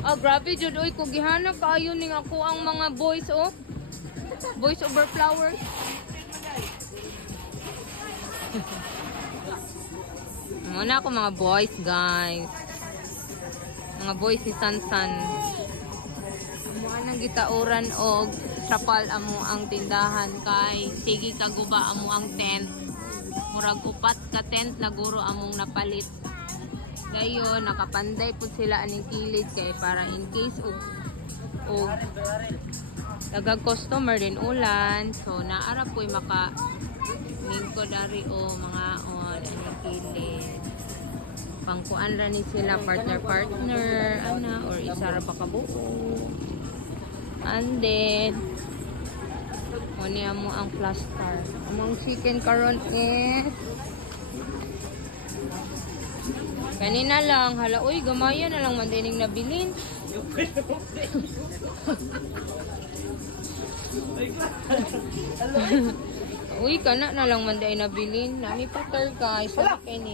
Ah, grabe jud oy kung gihanap kaayo ning ako ang mga boys oh. Boys over flowers. Muna ako mga boys, guys. Mga boys si Sansan. Muna nang gitauran og trapal amo ang tindahan kay sige kaguba amo ang tent. Murag upat ka tent laguro among napalit. Dayon nakapanday pud sila aning kilid kay para in case og dagag customer din ulan. So naara po'y maka lingko dari o mga on aning kilid. Pangkuan ra ni sila partner ana or isa ra pa kabuo. And then oni amo ang plaster. Among chicken karon is kanina lang, hala, uy, gamaya na lang mandining nabilin. Uy, kana na lang manday nabilin. Nami pater guys, sabi kayo ni.